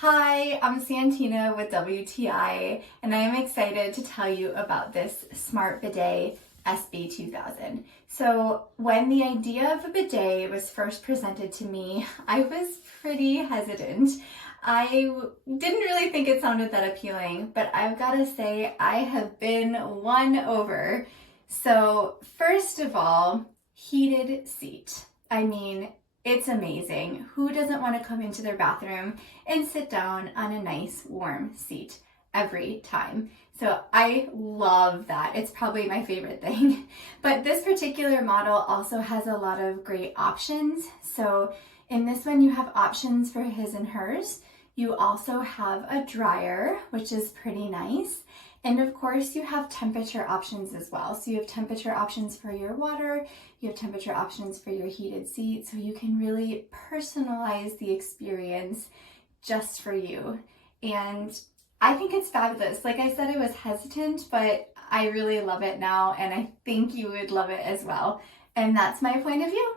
Hi, I'm Santina with WTI, and I am excited to tell you about this SmartBidet SB2000. So when the idea of a bidet was first presented to me, I was pretty hesitant. I didn't really think it sounded that appealing, but I've got to say I have been won over. So first of all, heated seat. I mean, it's amazing. Who doesn't want to come into their bathroom and sit down on a nice warm seat every time? So I love that. It's probably my favorite thing. But this particular model also has a lot of great options. So in this one, you have options for his and hers. You also have a dryer, which is pretty nice. And of course, you have temperature options as well. So you have temperature options for your water, you have temperature options for your heated seat, so you can really personalize the experience just for you. And I think it's fabulous. Like I said, I was hesitant, but I really love it now, and I think you would love it as well. And that's my point of view.